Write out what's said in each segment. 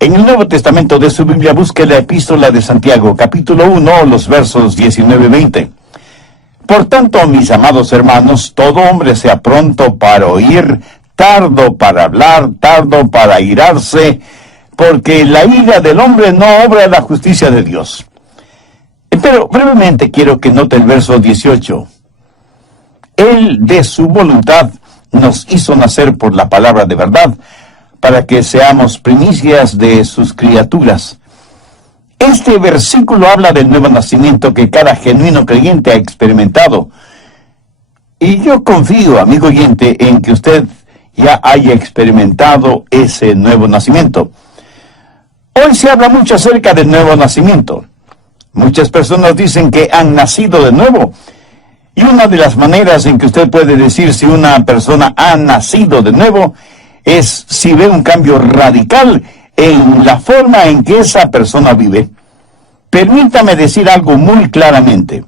En el Nuevo Testamento de su Biblia busque la Epístola de Santiago, capítulo 1, los versos 19 y 20. Por tanto, mis amados hermanos, todo hombre sea pronto para oír, tardo para hablar, tardo para airarse, porque la ira del hombre no obra la justicia de Dios. Pero brevemente quiero que note el verso 18. Él de su voluntad nos hizo nacer por la palabra de verdad, para que seamos primicias de sus criaturas. Este versículo habla del nuevo nacimiento que cada genuino creyente ha experimentado. Y yo confío, amigo oyente, en que usted ya haya experimentado ese nuevo nacimiento. Hoy se habla mucho acerca del nuevo nacimiento. Muchas personas dicen que han nacido de nuevo. Y una de las maneras en que usted puede decir si una persona ha nacido de nuevo es si ve un cambio radical en la forma en que esa persona vive. Permítame decir algo muy claramente.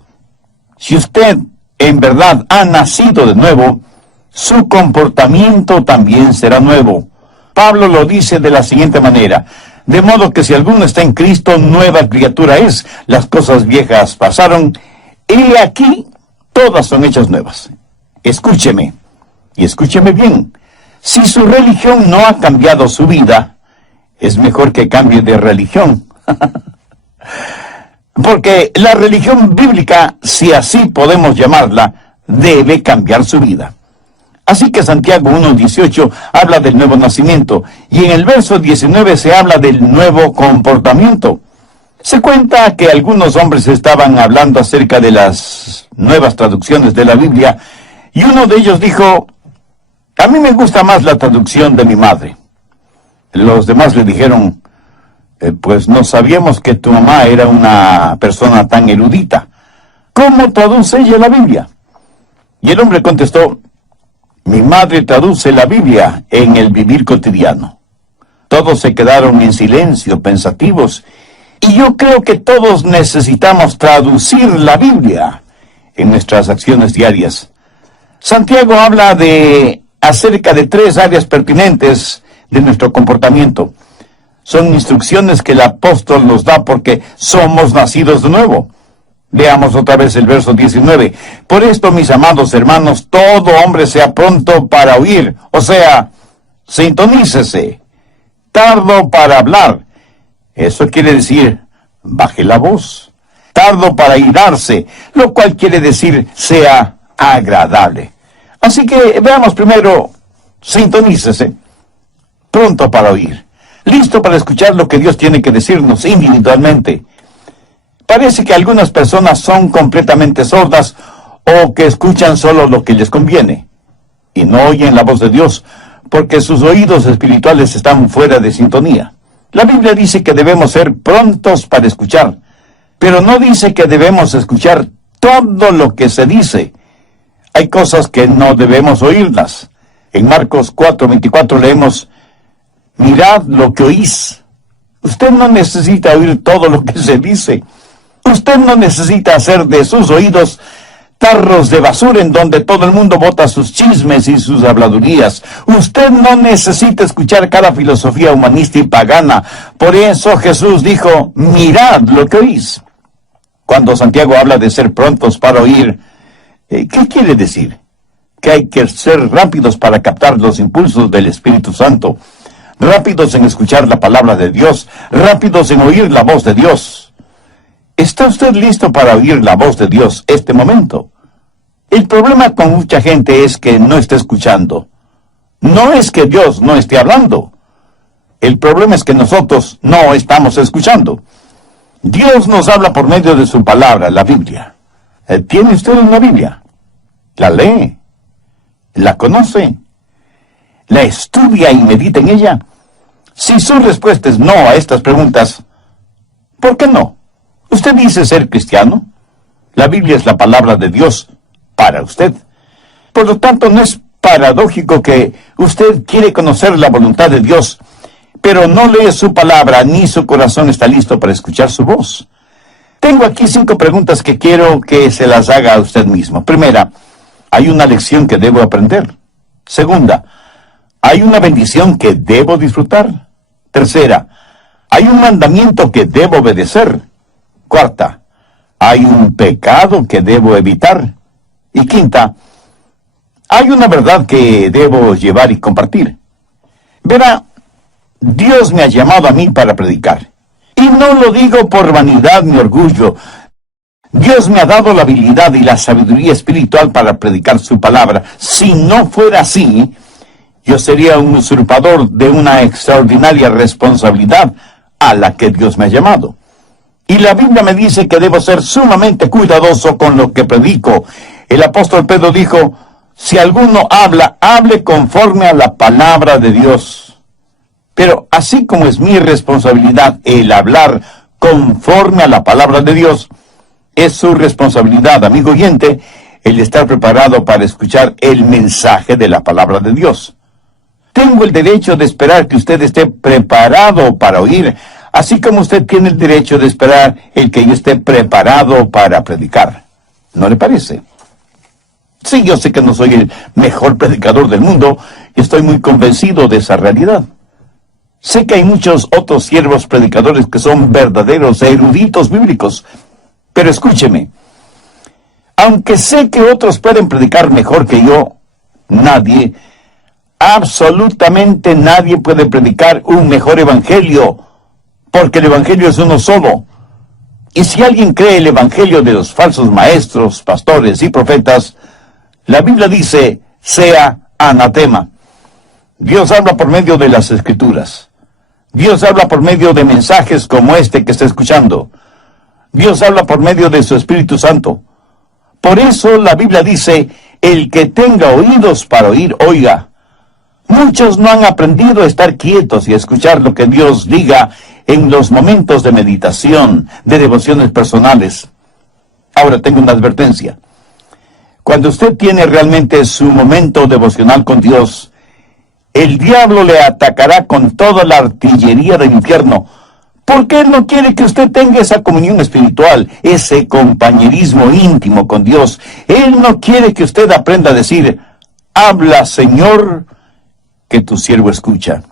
Si usted en verdad ha nacido de nuevo, su comportamiento también será nuevo. Pablo lo dice de la siguiente manera: de modo que si alguno está en Cristo, nueva criatura es. Las cosas viejas pasaron, y aquí todas son hechas nuevas. Escúcheme, y escúcheme bien. Si su religión no ha cambiado su vida, es mejor que cambie de religión. Porque la religión bíblica, si así podemos llamarla, debe cambiar su vida. Así que Santiago 1:18 habla del nuevo nacimiento, y en el verso 19 se habla del nuevo comportamiento. Se cuenta que algunos hombres estaban hablando acerca de las nuevas traducciones de la Biblia, y uno de ellos dijo: a mí me gusta más la traducción de mi madre. Los demás le dijeron: pues no sabíamos que tu mamá era una persona tan erudita. ¿Cómo traduce ella la Biblia? Y el hombre contestó: mi madre traduce la Biblia en el vivir cotidiano. Todos se quedaron en silencio, pensativos, y yo creo que todos necesitamos traducir la Biblia en nuestras acciones diarias. Santiago habla acerca de 3 áreas pertinentes de nuestro comportamiento. Son instrucciones que el apóstol nos da porque somos nacidos de nuevo. Veamos otra vez el verso 19. Por esto, mis amados hermanos, todo hombre sea pronto para oír, o sea, sintonícese. Tardo para hablar. Eso quiere decir, baje la voz. Tardo para airarse, lo cual quiere decir, sea agradable. Así que veamos primero, sintonícese. Pronto para oír. Listo para escuchar lo que Dios tiene que decirnos individualmente. Parece que algunas personas son completamente sordas o que escuchan solo lo que les conviene y no oyen la voz de Dios porque sus oídos espirituales están fuera de sintonía. La Biblia dice que debemos ser prontos para escuchar, pero no dice que debemos escuchar todo lo que se dice. Hay cosas que no debemos oírlas. En Marcos 4:24 leemos: mirad lo que oís. Usted no necesita oír todo lo que se dice. Usted no necesita hacer de sus oídos tarros de basura en donde todo el mundo bota sus chismes y sus habladurías. Usted no necesita escuchar cada filosofía humanista y pagana. Por eso Jesús dijo: mirad lo que oís. Cuando Santiago habla de ser prontos para oír, ¿qué quiere decir? Que hay que ser rápidos para captar los impulsos del Espíritu Santo, rápidos en escuchar la palabra de Dios, rápidos en oír la voz de Dios. ¿Está usted listo para oír la voz de Dios este momento? El problema con mucha gente es que no está escuchando. No es que Dios no esté hablando. El problema es que nosotros no estamos escuchando. Dios nos habla por medio de su palabra, la Biblia. ¿Tiene usted una Biblia? ¿La lee? ¿La conoce? ¿La estudia y medita en ella? Si su respuesta es no a estas preguntas, ¿por qué no? ¿Usted dice ser cristiano? La Biblia es la palabra de Dios para usted. Por lo tanto, no es paradójico que usted quiere conocer la voluntad de Dios, pero no lee su palabra ni su corazón está listo para escuchar su voz. Tengo aquí 5 preguntas que quiero que se las haga a usted mismo. Primera, ¿hay una lección que debo aprender? Segunda, ¿hay una bendición que debo disfrutar? Tercera, Hay un mandamiento que debo obedecer. Cuarta, hay un pecado que debo evitar. Y quinta, hay una verdad que debo llevar y compartir. Verá, Dios me ha llamado a mí para predicar. Y no lo digo por vanidad ni orgullo. Dios me ha dado la habilidad y la sabiduría espiritual para predicar su palabra. Si no fuera así, yo sería un usurpador de una extraordinaria responsabilidad a la que Dios me ha llamado. Y la Biblia me dice que debo ser sumamente cuidadoso con lo que predico. El apóstol Pedro dijo, si alguno habla, hable conforme a la palabra de Dios. Pero así como es mi responsabilidad el hablar conforme a la palabra de Dios, es su responsabilidad, amigo oyente, el estar preparado para escuchar el mensaje de la palabra de Dios. Tengo el derecho de esperar que usted esté preparado para oír, así como usted tiene el derecho de esperar el que yo esté preparado para predicar. ¿No le parece? Sí, yo sé que no soy el mejor predicador del mundo y estoy muy convencido de esa realidad. Sé que hay muchos otros siervos predicadores que son verdaderos eruditos bíblicos, pero escúcheme, aunque sé que otros pueden predicar mejor que yo, nadie, absolutamente nadie puede predicar un mejor evangelio, porque el evangelio es uno solo. Y si alguien cree el evangelio de los falsos maestros, pastores y profetas, la Biblia dice, sea anatema. Dios habla por medio de las Escrituras. Dios habla por medio de mensajes como este que está escuchando. Dios habla por medio de su Espíritu Santo. Por eso la Biblia dice, el que tenga oídos para oír, oiga. Muchos no han aprendido a estar quietos y a escuchar lo que Dios diga en los momentos de meditación, de devociones personales. Ahora tengo una advertencia. Cuando usted tiene realmente su momento devocional con Dios, el diablo le atacará con toda la artillería del infierno, porque él no quiere que usted tenga esa comunión espiritual, ese compañerismo íntimo con Dios. Él no quiere que usted aprenda a decir, habla, Señor, que tu siervo escucha.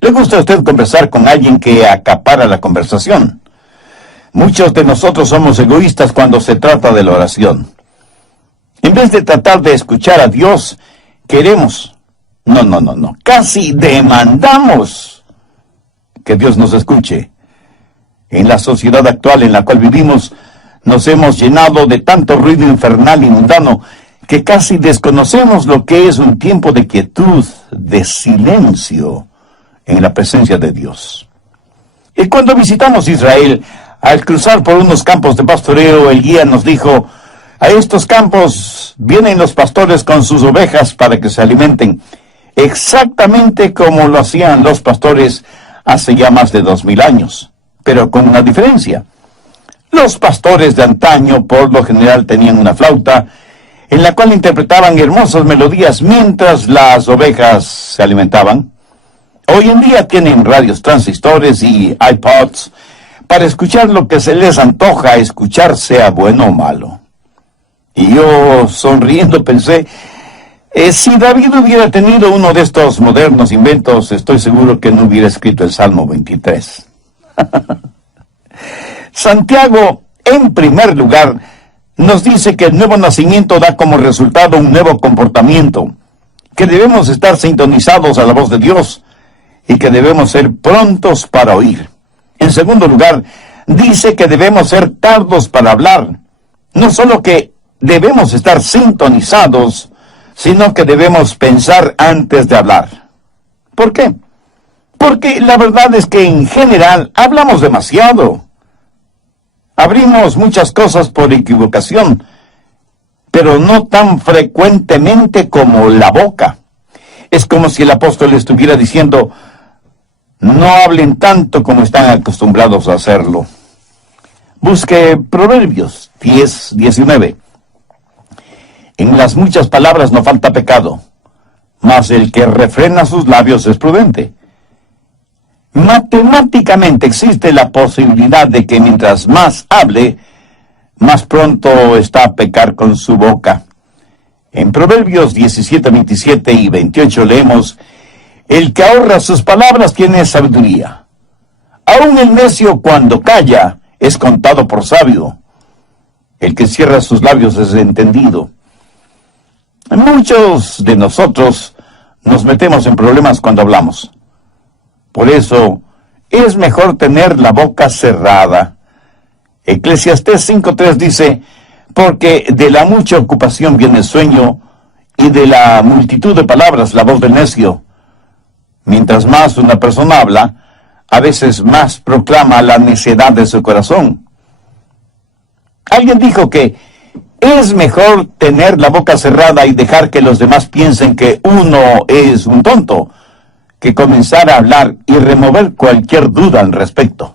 ¿Le gusta a usted conversar con alguien que acapara la conversación? Muchos de nosotros somos egoístas cuando se trata de la oración. En vez de tratar de escuchar a Dios, queremos, casi demandamos que Dios nos escuche. En la sociedad actual en la cual vivimos, nos hemos llenado de tanto ruido infernal y mundano que casi desconocemos lo que es un tiempo de quietud, de silencio en la presencia de Dios. Y cuando visitamos Israel, al cruzar por unos campos de pastoreo, el guía nos dijo, a estos campos vienen los pastores con sus ovejas para que se alimenten, exactamente como lo hacían los pastores hace ya más de 2000 años, pero con una diferencia. Los pastores de antaño por lo general tenían una flauta, en la cual interpretaban hermosas melodías mientras las ovejas se alimentaban. Hoy en día tienen radios transistores y iPods para escuchar lo que se les antoja escuchar, sea bueno o malo. Y yo, sonriendo, pensé, si David hubiera tenido uno de estos modernos inventos, estoy seguro que no hubiera escrito el Salmo 23. Santiago, en primer lugar, nos dice que el nuevo nacimiento da como resultado un nuevo comportamiento, que debemos estar sintonizados a la voz de Dios y que debemos ser prontos para oír. En segundo lugar, dice que debemos ser tardos para hablar. No solo que debemos estar sintonizados, sino que debemos pensar antes de hablar. ¿Por qué? Porque la verdad es que en general hablamos demasiado. Abrimos muchas cosas por equivocación, pero no tan frecuentemente como la boca. Es como si el apóstol estuviera diciendo, no hablen tanto como están acostumbrados a hacerlo. Busque Proverbios 10:19. En las muchas palabras no falta pecado, mas el que refrena sus labios es prudente. Matemáticamente existe la posibilidad de que mientras más hable, más pronto está a pecar con su boca. En Proverbios 17:27 y 28 leemos, el que ahorra sus palabras tiene sabiduría. Aún el necio cuando calla es contado por sabio. El que cierra sus labios es entendido. Muchos de nosotros nos metemos en problemas cuando hablamos. Por eso es mejor tener la boca cerrada. Eclesiastés 5:3 dice, porque de la mucha ocupación viene el sueño, y de la multitud de palabras la voz del necio. Mientras más una persona habla, a veces más proclama la necedad de su corazón. Alguien dijo que es mejor tener la boca cerrada y dejar que los demás piensen que uno es un tonto, que comenzar a hablar y remover cualquier duda al respecto.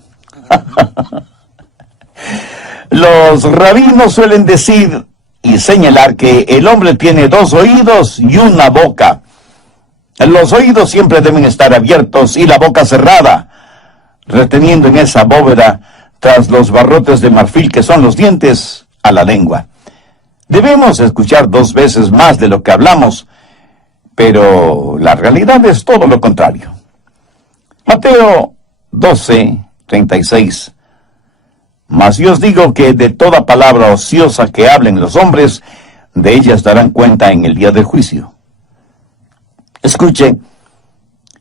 Los rabinos suelen decir y señalar que el hombre tiene 2 oídos y una boca. Los oídos siempre deben estar abiertos y la boca cerrada, reteniendo en esa bóveda, tras los barrotes de marfil que son los dientes, a la lengua. Debemos escuchar 2 veces más de lo que hablamos, pero la realidad es todo lo contrario. Mateo 12:36. Mas yo os digo que de toda palabra ociosa que hablen los hombres, de ellas darán cuenta en el día del juicio. Escuche,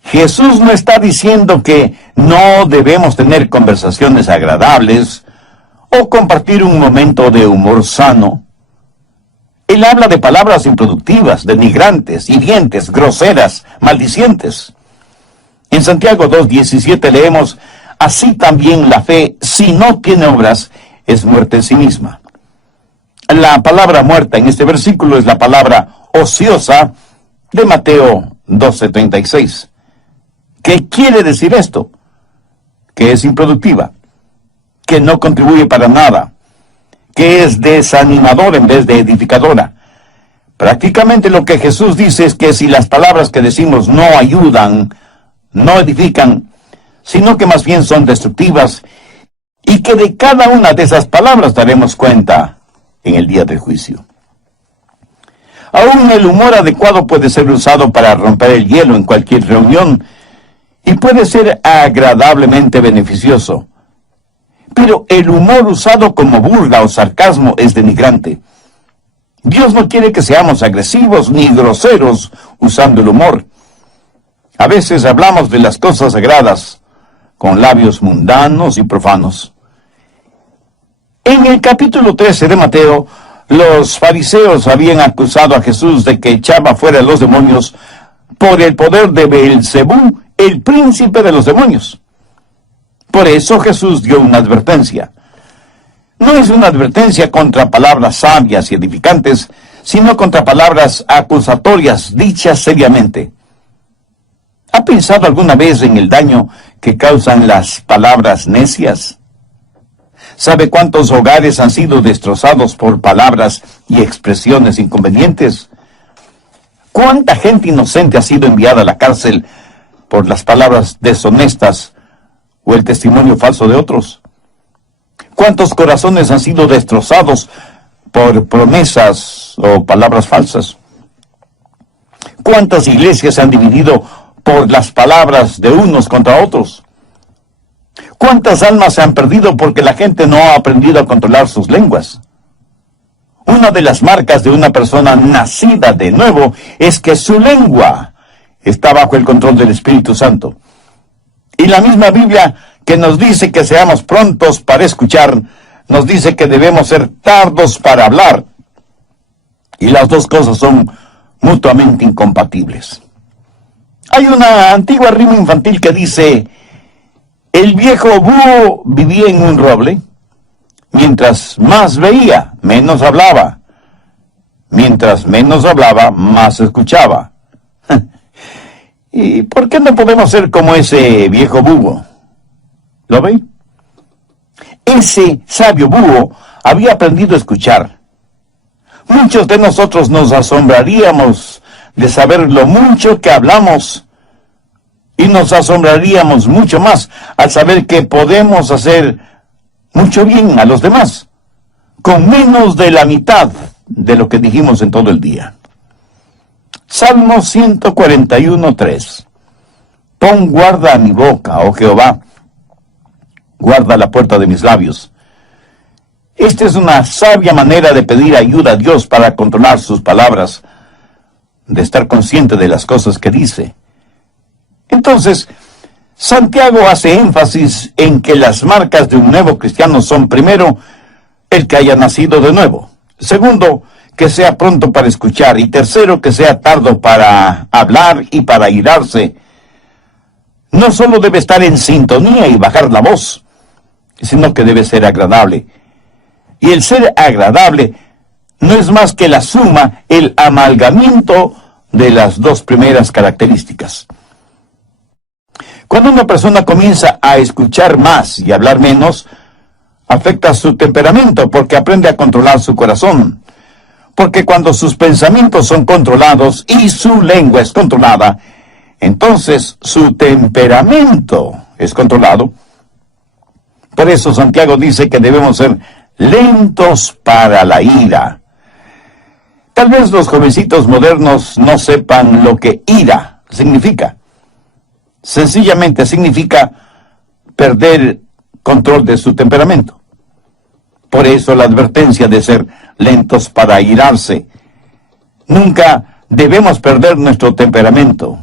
Jesús no está diciendo que no debemos tener conversaciones agradables o compartir un momento de humor sano. Él habla de palabras improductivas, denigrantes, hirientes, groseras, maldicientes. En Santiago 2:17 leemos, así también la fe, si no tiene obras, es muerte en sí misma. La palabra muerta en este versículo es la palabra ociosa de Mateo 12:36. ¿Qué quiere decir esto? Que es improductiva, que no contribuye para nada, que es desanimadora en vez de edificadora. Prácticamente lo que Jesús dice es que si las palabras que decimos no ayudan, no edifican, sino que más bien son destructivas, y que de cada una de esas palabras daremos cuenta en el día del juicio. Aún el humor adecuado puede ser usado para romper el hielo en cualquier reunión, y puede ser agradablemente beneficioso. Pero el humor usado como burla o sarcasmo es denigrante. Dios no quiere que seamos agresivos ni groseros usando el humor. A veces hablamos de las cosas sagradas con labios mundanos y profanos. En el capítulo 13 de Mateo, los fariseos habían acusado a Jesús de que echaba fuera a los demonios por el poder de Beelzebú, el príncipe de los demonios. Por eso Jesús dio una advertencia. No es una advertencia contra palabras sabias y edificantes, sino contra palabras acusatorias dichas seriamente. ¿Ha pensado alguna vez en el daño que causan las palabras necias? ¿Sabe cuántos hogares han sido destrozados por palabras y expresiones inconvenientes? ¿Cuánta gente inocente ha sido enviada a la cárcel por las palabras deshonestas o el testimonio falso de otros? ¿Cuántos corazones han sido destrozados por promesas o palabras falsas? ¿Cuántas iglesias se han dividido por las palabras de unos contra otros? ¿Cuántas almas se han perdido porque la gente no ha aprendido a controlar sus lenguas? Una de las marcas de una persona nacida de nuevo es que su lengua está bajo el control del Espíritu Santo. Y la misma Biblia que nos dice que seamos prontos para escuchar, nos dice que debemos ser tardos para hablar. Y las dos cosas son mutuamente incompatibles. Hay una antigua rima infantil que dice, el viejo búho vivía en un roble, mientras más veía, menos hablaba. Mientras menos hablaba, más escuchaba. ¿Y por qué no podemos ser como ese viejo búho? ¿Lo ve? Ese sabio búho había aprendido a escuchar. Muchos de nosotros nos asombraríamos de saber lo mucho que hablamos, y nos asombraríamos mucho más al saber que podemos hacer mucho bien a los demás, con menos de la mitad de lo que dijimos en todo el día. Salmo 141:3. Pon guarda a mi boca, oh Jehová, guarda la puerta de mis labios. Esta es una sabia manera de pedir ayuda a Dios para controlar sus palabras, de estar consciente de las cosas que dice. Entonces, Santiago hace énfasis en que las marcas de un nuevo cristiano son, primero, el que haya nacido de nuevo; segundo, que sea pronto para escuchar; y tercero, que sea tardo para hablar y para irarse. No solo debe estar en sintonía y bajar la voz, sino que debe ser agradable. Y el ser agradable no es más que la suma, el amalgamiento de las dos primeras características. Cuando una persona comienza a escuchar más y hablar menos, afecta su temperamento porque aprende a controlar su corazón. Porque cuando sus pensamientos son controlados y su lengua es controlada, entonces su temperamento es controlado. Por eso Santiago dice que debemos ser lentos para la ira. Tal vez los jovencitos modernos no sepan lo que ira significa. Sencillamente significa perder control de su temperamento. Por eso la advertencia de ser lentos para irarse. Nunca debemos perder nuestro temperamento.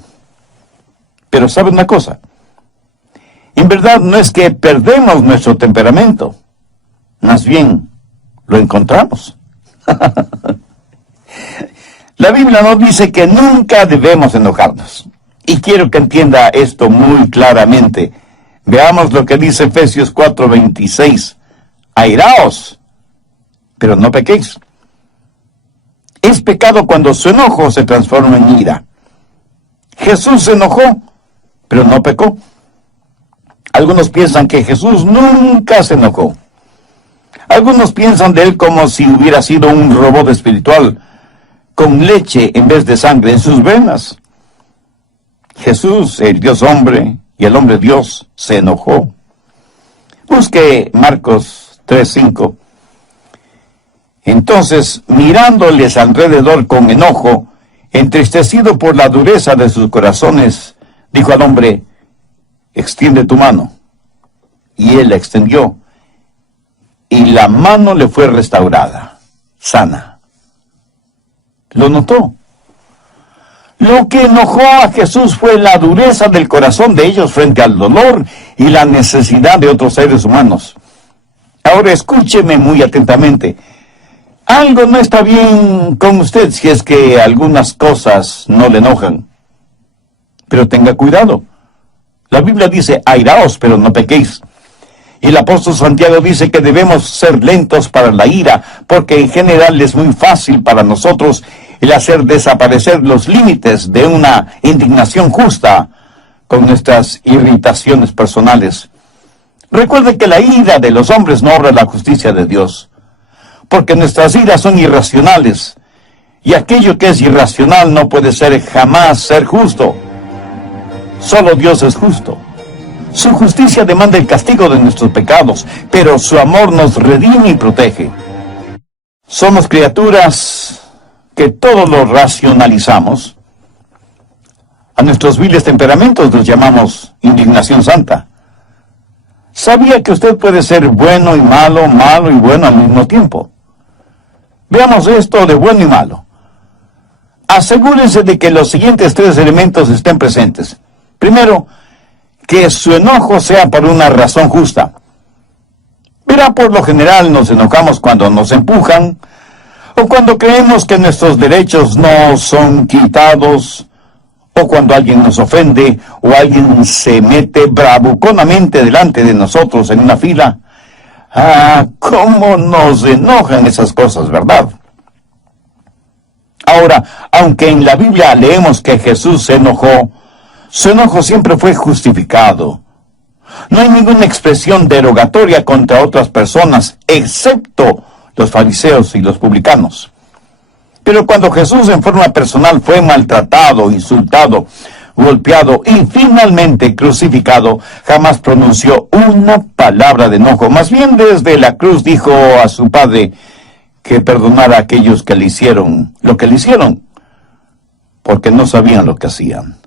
Pero ¿sabe una cosa? En verdad no es que perdemos nuestro temperamento. Más bien, lo encontramos. La Biblia nos dice que nunca debemos enojarnos. Y quiero que entienda esto muy claramente. Veamos lo que dice Efesios 4:26. Airaos, pero no pequéis. Es pecado cuando su enojo se transforma en ira. Jesús se enojó, pero no pecó. Algunos piensan que Jesús nunca se enojó. Algunos piensan de él como si hubiera sido un robot espiritual, con leche en vez de sangre en sus venas. Jesús, el Dios hombre y el hombre Dios, se enojó. Busque Marcos 3:5. Entonces, mirándoles alrededor con enojo, entristecido por la dureza de sus corazones, dijo al hombre: extiende tu mano. Y él la extendió, y la mano le fue restaurada, sana. ¿Lo notó? Lo que enojó a Jesús fue la dureza del corazón de ellos frente al dolor y la necesidad de otros seres humanos. Ahora escúcheme muy atentamente. Algo no está bien con usted si es que algunas cosas no le enojan. Pero tenga cuidado. La Biblia dice, airaos, pero no pequéis. Y el apóstol Santiago dice que debemos ser lentos para la ira, porque en general es muy fácil para nosotros el hacer desaparecer los límites de una indignación justa con nuestras irritaciones personales. Recuerde que la ira de los hombres no obra la justicia de Dios, porque nuestras iras son irracionales, y aquello que es irracional no puede jamás ser justo. Solo Dios es justo. Su justicia demanda el castigo de nuestros pecados, pero su amor nos redime y protege. Somos criaturas que todo lo racionalizamos. A nuestros viles temperamentos los llamamos indignación santa. ¿Sabía que usted puede ser bueno y malo, malo y bueno al mismo tiempo? Veamos esto de bueno y malo. Asegúrense de que los siguientes tres elementos estén presentes. Primero, que su enojo sea por una razón justa. Verá, por lo general nos enojamos cuando nos empujan, o cuando creemos que nuestros derechos no son quitados, o cuando alguien nos ofende, o alguien se mete bravuconamente delante de nosotros en una fila. Ah, cómo nos enojan esas cosas, ¿verdad? Ahora, aunque en la Biblia leemos que Jesús se enojó, su enojo siempre fue justificado. No hay ninguna expresión derogatoria contra otras personas, excepto los fariseos y los publicanos. Pero cuando Jesús en forma personal fue maltratado, insultado, golpeado y finalmente crucificado, jamás pronunció una palabra de enojo. Más bien desde la cruz dijo a su Padre que perdonara a aquellos que le hicieron lo que le hicieron, porque no sabían lo que hacían.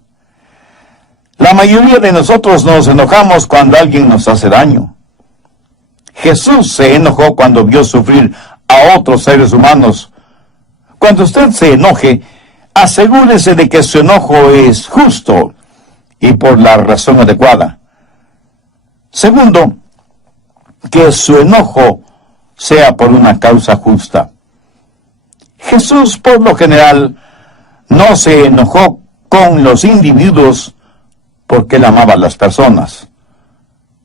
La mayoría de nosotros nos enojamos cuando alguien nos hace daño. Jesús se enojó cuando vio sufrir a otros seres humanos. Cuando usted se enoje, asegúrese de que su enojo es justo y por la razón adecuada. Segundo, que su enojo sea por una causa justa. Jesús, por lo general, no se enojó con los individuos porque él amaba a las personas.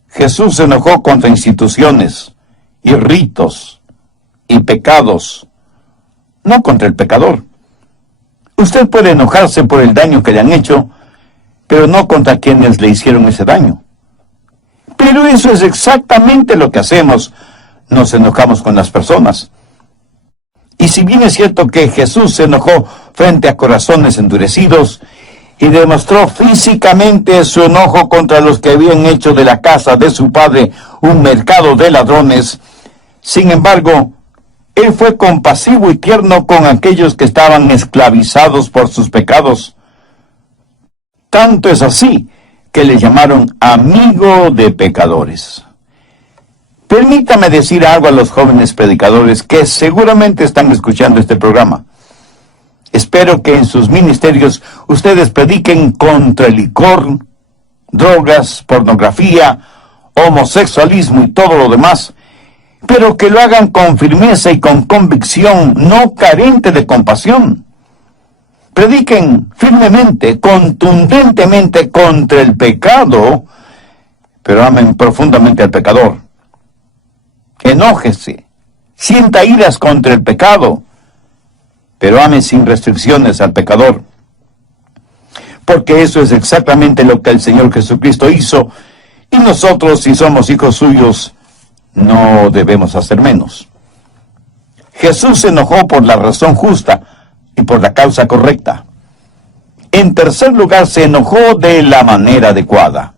Jesús se enojó contra instituciones y ritos y pecados, no contra el pecador. Usted puede enojarse por el daño que le han hecho, pero no contra quienes le hicieron ese daño. Pero eso es exactamente lo que hacemos. Nos enojamos con las personas. Y si bien es cierto que Jesús se enojó frente a corazones endurecidos y demostró físicamente su enojo contra los que habían hecho de la casa de su padre un mercado de ladrones, sin embargo, él fue compasivo y tierno con aquellos que estaban esclavizados por sus pecados. Tanto es así que le llamaron amigo de pecadores. Permítame decir algo a los jóvenes predicadores que seguramente están escuchando este programa. Espero que en sus ministerios ustedes prediquen contra el licor, drogas, pornografía, homosexualismo y todo lo demás, pero que lo hagan con firmeza y con convicción, no carente de compasión. Prediquen firmemente, contundentemente contra el pecado, pero amen profundamente al pecador. Enójese, sienta iras contra el pecado, pero ame sin restricciones al pecador. Porque eso es exactamente lo que el Señor Jesucristo hizo, y nosotros, si somos hijos suyos, no debemos hacer menos. Jesús se enojó por la razón justa y por la causa correcta. En tercer lugar, se enojó de la manera adecuada.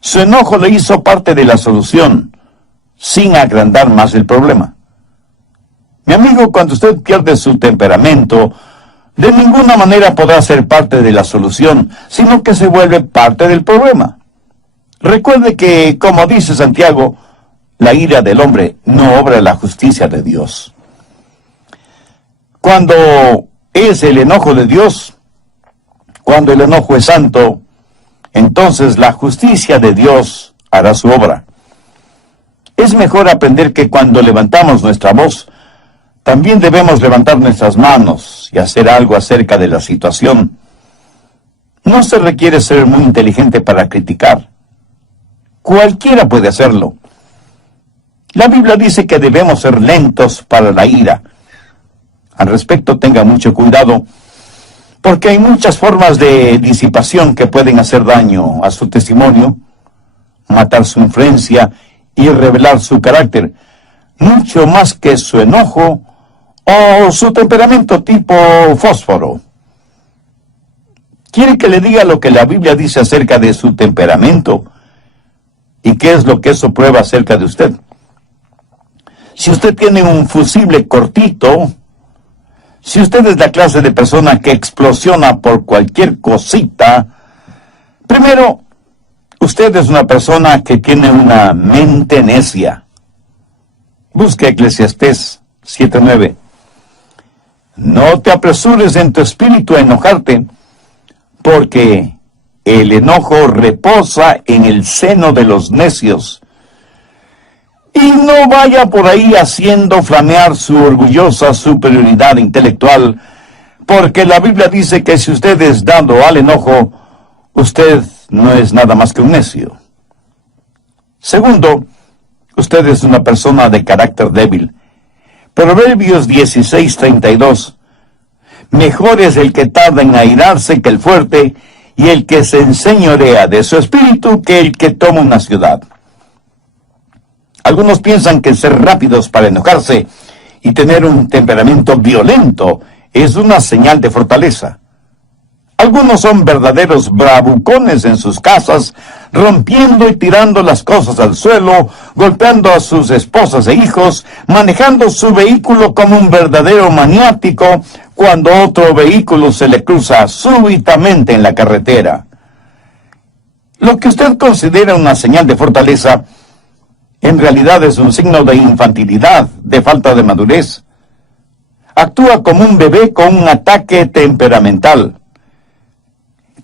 Su enojo le hizo parte de la solución, sin agrandar más el problema. Mi amigo, cuando usted pierde su temperamento, de ninguna manera podrá ser parte de la solución, sino que se vuelve parte del problema. Recuerde que, como dice Santiago, la ira del hombre no obra la justicia de Dios. Cuando es el enojo de Dios, cuando el enojo es santo, entonces la justicia de Dios hará su obra. Es mejor aprender que cuando levantamos nuestra voz, también debemos levantar nuestras manos y hacer algo acerca de la situación. No se requiere ser muy inteligente para criticar. Cualquiera puede hacerlo. La Biblia dice que debemos ser lentos para la ira. Al respecto, tenga mucho cuidado, porque hay muchas formas de disipación que pueden hacer daño a su testimonio, matar su influencia y revelar su carácter, mucho más que su enojo o su temperamento tipo fósforo. ¿Quiere que le diga lo que la Biblia dice acerca de su temperamento? ¿Y qué es lo que eso prueba acerca de usted? Si usted tiene un fusible cortito, si usted es la clase de persona que explosiona por cualquier cosita, primero, usted es una persona que tiene una mente necia. Busque Eclesiastés 7:9. No te apresures en tu espíritu a enojarte, porque el enojo reposa en el seno de los necios. Y no vaya por ahí haciendo flamear su orgullosa superioridad intelectual, porque la Biblia dice que si usted es dado al enojo, usted no es nada más que un necio. Segundo, usted es una persona de carácter débil. Proverbios 16:32. Mejor es el que tarda en airarse que el fuerte, y el que se enseñorea de su espíritu que el que toma una ciudad. Algunos piensan que ser rápidos para enojarse y tener un temperamento violento es una señal de fortaleza. Algunos son verdaderos bravucones en sus casas, rompiendo y tirando las cosas al suelo, golpeando a sus esposas e hijos, manejando su vehículo como un verdadero maniático cuando otro vehículo se le cruza súbitamente en la carretera. Lo que usted considera una señal de fortaleza En realidad es un signo de infantilidad, de falta de madurez. Actúa como un bebé con un ataque temperamental.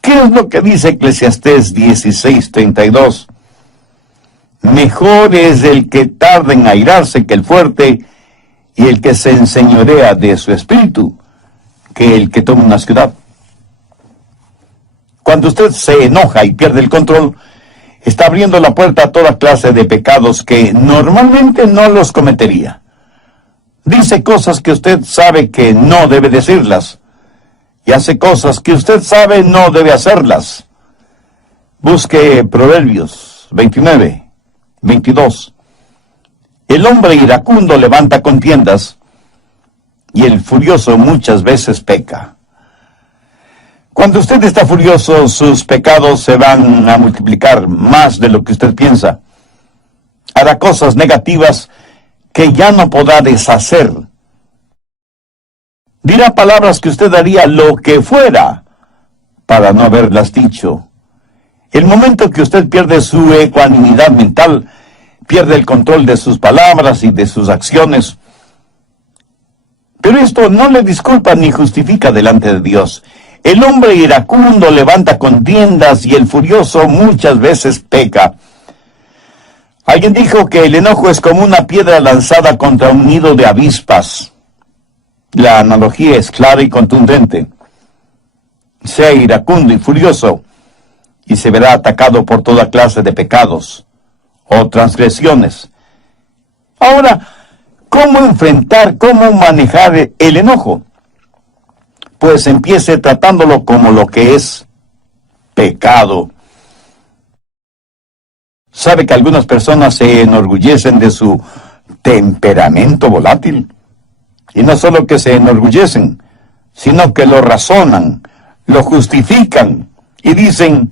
¿Qué es lo que dice Eclesiastés 16:32? Mejor es el que tarda en airarse que el fuerte, y el que se enseñorea de su espíritu, que el que toma una ciudad. Cuando usted se enoja y pierde el control, está abriendo la puerta a toda clase de pecados que normalmente no los cometería. Dice cosas que usted sabe que no debe decirlas, y hace cosas que usted sabe no debe hacerlas. Busque Proverbios 29:22. El hombre iracundo levanta contiendas, y el furioso muchas veces peca. Cuando usted está furioso, sus pecados se van a multiplicar más de lo que usted piensa. Hará cosas negativas que ya no podrá deshacer. Dirá palabras que usted haría lo que fuera para no haberlas dicho. El momento que usted pierde su ecuanimidad mental, pierde el control de sus palabras y de sus acciones. Pero esto no le disculpa ni justifica delante de Dios. El hombre iracundo levanta contiendas y el furioso muchas veces peca. Alguien dijo que el enojo es como una piedra lanzada contra un nido de avispas. La analogía es clara y contundente. Sea iracundo y furioso, y se verá atacado por toda clase de pecados o transgresiones. Ahora, ¿cómo enfrentar, cómo manejar el enojo? Pues empiece tratándolo como lo que es: pecado. ¿Sabe que algunas personas se enorgullecen de su temperamento volátil? Y no solo que se enorgullecen, sino que lo razonan, lo justifican y dicen: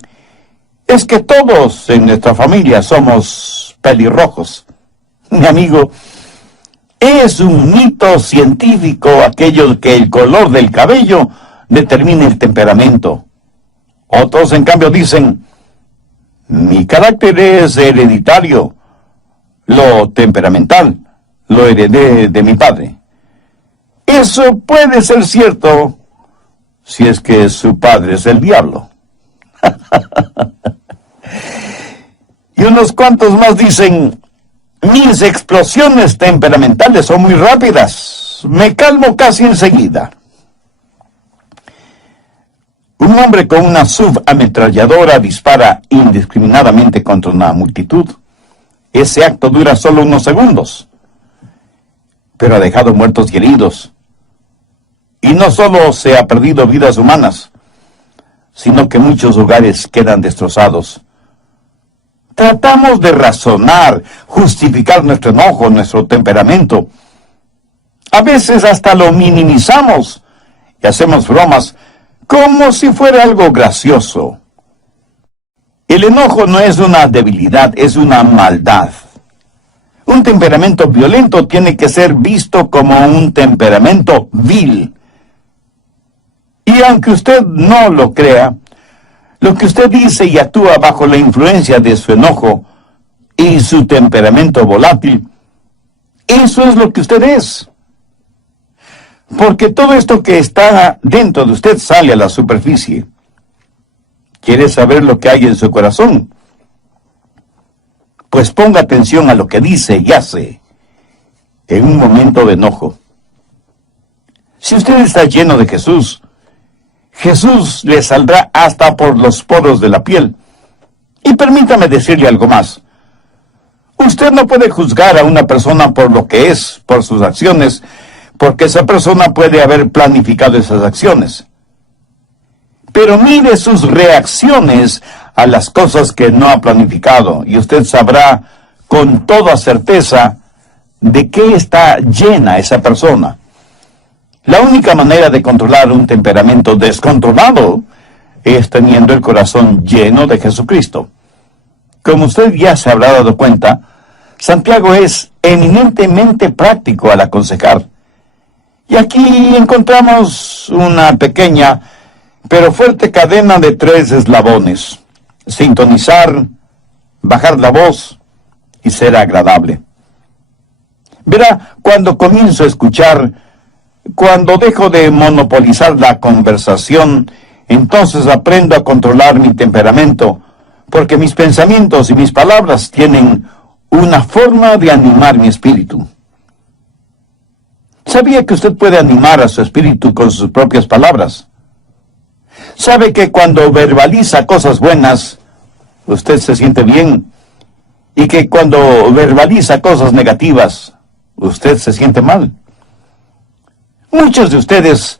es que todos en nuestra familia somos pelirrojos. Mi amigo, es un mito científico aquello que el color del cabello determina el temperamento. Otros, en cambio, dicen: mi carácter es hereditario, lo temperamental lo heredé de mi padre. Eso puede ser cierto si es que su padre es el diablo. Y unos cuantos más dicen: mis explosiones temperamentales son muy rápidas, me calmo casi enseguida. Un hombre con una subametralladora dispara indiscriminadamente contra una multitud. Ese acto dura solo unos segundos, pero ha dejado muertos y heridos. Y no solo se ha perdido vidas humanas, sino que muchos hogares quedan destrozados. Tratamos de razonar, justificar nuestro enojo, nuestro temperamento. A veces hasta lo minimizamos y hacemos bromas como si fuera algo gracioso. El enojo no es una debilidad, es una maldad. Un temperamento violento tiene que ser visto como un temperamento vil. Y aunque usted no lo crea, lo que usted dice y actúa bajo la influencia de su enojo y su temperamento volátil, eso es lo que usted es. Porque todo esto que está dentro de usted sale a la superficie. ¿Quiere saber lo que hay en su corazón? Pues ponga atención a lo que dice y hace en un momento de enojo. Si usted está lleno de Jesús, Jesús le saldrá hasta por los poros de la piel. Y permítame decirle algo más. Usted no puede juzgar a una persona por lo que es, por sus acciones, porque esa persona puede haber planificado esas acciones. Pero mire sus reacciones a las cosas que no ha planificado, y usted sabrá con toda certeza de qué está llena esa persona. La única manera de controlar un temperamento descontrolado es teniendo el corazón lleno de Jesucristo. Como usted ya se habrá dado cuenta, Santiago es eminentemente práctico al aconsejar. Y aquí encontramos una pequeña pero fuerte cadena de 3 eslabones: sintonizar, bajar la voz y ser agradable. Verá, cuando comienzo a escuchar, cuando dejo de monopolizar la conversación, entonces aprendo a controlar mi temperamento, porque mis pensamientos y mis palabras tienen una forma de animar mi espíritu. ¿Sabía que usted puede animar a su espíritu con sus propias palabras? ¿Sabe que cuando verbaliza cosas buenas, usted se siente bien? Y que cuando verbaliza cosas negativas, usted se siente mal. Muchos de ustedes,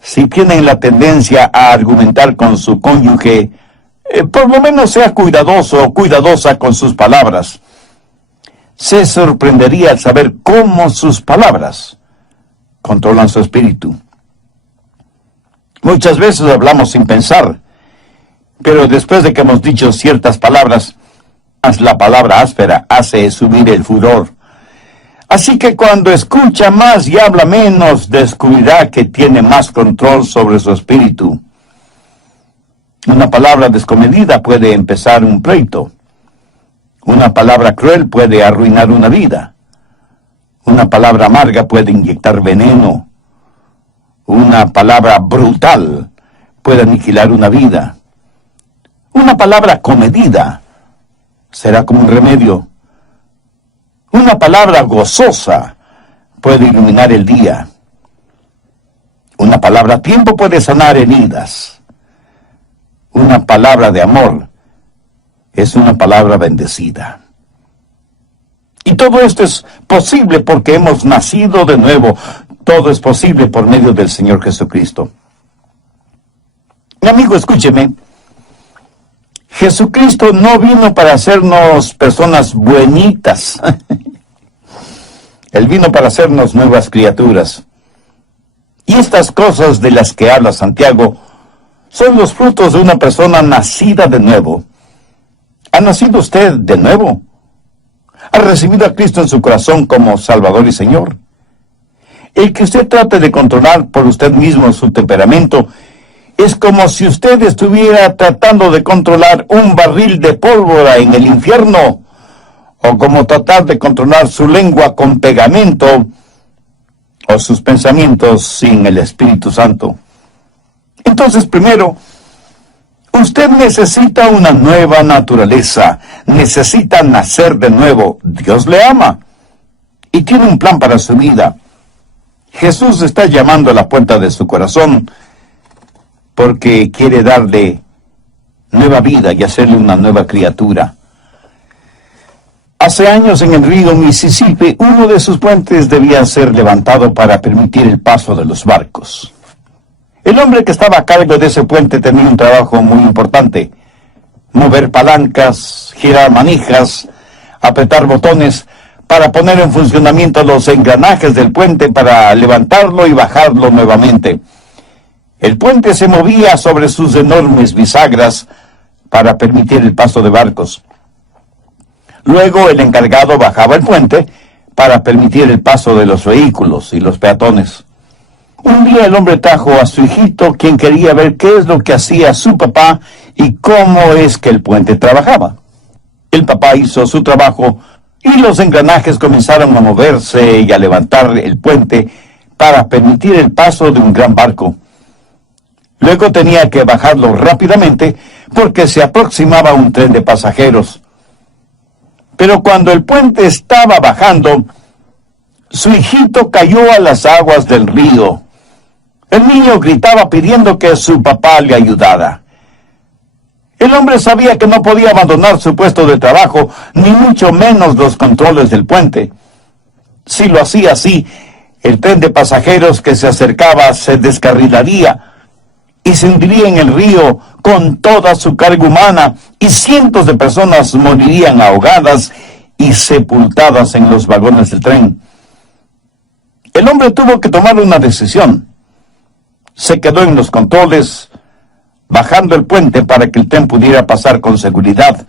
si tienen la tendencia a argumentar con su cónyuge, por lo menos sea cuidadoso o cuidadosa con sus palabras. Se sorprendería al saber cómo sus palabras controlan su espíritu. Muchas veces hablamos sin pensar, pero después de que hemos dicho ciertas palabras, la palabra áspera hace subir el furor. Así que cuando escucha más y habla menos, descubrirá que tiene más control sobre su espíritu. Una palabra descomedida puede empezar un pleito. Una palabra cruel puede arruinar una vida. Una palabra amarga puede inyectar veneno. Una palabra brutal puede aniquilar una vida. Una palabra comedida será como un remedio. Una palabra gozosa puede iluminar el día. Una palabra a tiempo puede sanar heridas. Una palabra de amor es una palabra bendecida. Y todo esto es posible porque hemos nacido de nuevo. Todo es posible por medio del Señor Jesucristo. Mi amigo, escúcheme. Jesucristo no vino para hacernos personas buenitas. Él vino para hacernos nuevas criaturas. Y estas cosas de las que habla Santiago son los frutos de una persona nacida de nuevo. ¿Ha nacido usted de nuevo? ¿Ha recibido a Cristo en su corazón como Salvador y Señor? El que usted trate de controlar por usted mismo su temperamento es como si usted estuviera tratando de controlar un barril de pólvora en el infierno, o como tratar de controlar su lengua con pegamento, o sus pensamientos sin el Espíritu Santo. Entonces, primero, usted necesita una nueva naturaleza, necesita nacer de nuevo. Dios le ama y tiene un plan para su vida. Jesús está llamando a la puerta de su corazón porque quiere darle nueva vida y hacerle una nueva criatura. Hace años en el río Mississippi, uno de sus puentes debía ser levantado para permitir el paso de los barcos. El hombre que estaba a cargo de ese puente tenía un trabajo muy importante: mover palancas, girar manijas, apretar botones para poner en funcionamiento los engranajes del puente para levantarlo y bajarlo nuevamente. El puente se movía sobre sus enormes bisagras para permitir el paso de barcos. Luego el encargado bajaba el puente para permitir el paso de los vehículos y los peatones. Un día el hombre trajo a su hijito, quien quería ver qué es lo que hacía su papá y cómo es que el puente trabajaba. El papá hizo su trabajo y los engranajes comenzaron a moverse y a levantar el puente para permitir el paso de un gran barco. Luego tenía que bajarlo rápidamente porque se aproximaba un tren de pasajeros. Pero cuando el puente estaba bajando, su hijito cayó a las aguas del río. El niño gritaba pidiendo que su papá le ayudara. El hombre sabía que no podía abandonar su puesto de trabajo, ni mucho menos los controles del puente. Si lo hacía así, el tren de pasajeros que se acercaba se descarrilaría y se hundiría en el río con toda su carga humana, y cientos de personas morirían ahogadas y sepultadas en los vagones del tren. El hombre tuvo que tomar una decisión. Se quedó en los controles, bajando el puente para que el tren pudiera pasar con seguridad,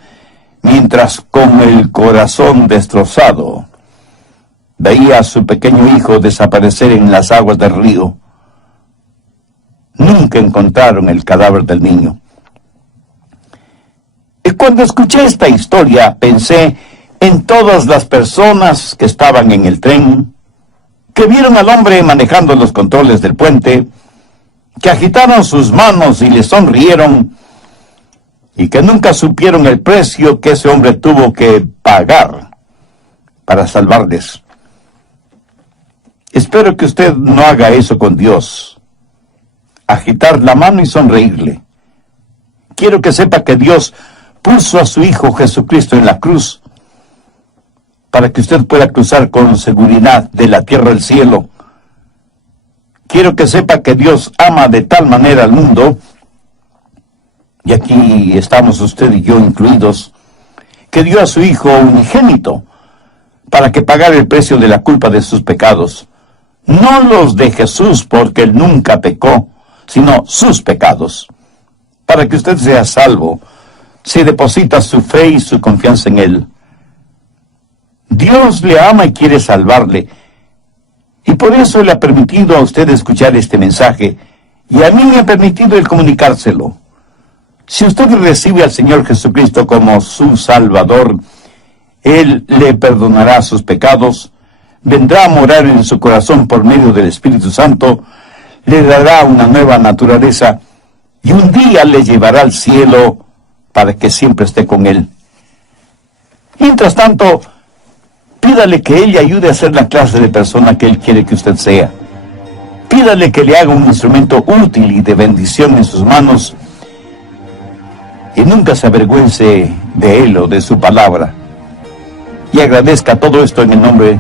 mientras con el corazón destrozado veía a su pequeño hijo desaparecer en las aguas del río. Nunca encontraron el cadáver del niño. Y cuando escuché esta historia, pensé en todas las personas que estaban en el tren, que vieron al hombre manejando los controles del puente, que agitaron sus manos y le sonrieron, y que nunca supieron el precio que ese hombre tuvo que pagar para salvarles. Espero que usted no haga eso con Dios, agitar la mano y sonreírle. Quiero que sepa que Dios puso a su Hijo Jesucristo en la cruz para que usted pueda cruzar con seguridad de la tierra al cielo. Quiero que sepa que Dios ama de tal manera al mundo, y aquí estamos usted y yo incluidos, que dio a su Hijo unigénito para que pagara el precio de la culpa de sus pecados. No los de Jesús, porque Él nunca pecó, sino sus pecados. Para que usted sea salvo, si deposita su fe y su confianza en Él. Dios le ama y quiere salvarle, y por eso le ha permitido a usted escuchar este mensaje, y a mí me ha permitido el comunicárselo. Si usted recibe al Señor Jesucristo como su Salvador, Él le perdonará sus pecados, vendrá a morar en su corazón por medio del Espíritu Santo, le dará una nueva naturaleza, y un día le llevará al cielo para que siempre esté con Él. Mientras tanto, pídale que Él le ayude a ser la clase de persona que Él quiere que usted sea. Pídale que le haga un instrumento útil y de bendición en sus manos, y nunca se avergüence de Él o de su palabra. Y agradezca todo esto en el nombre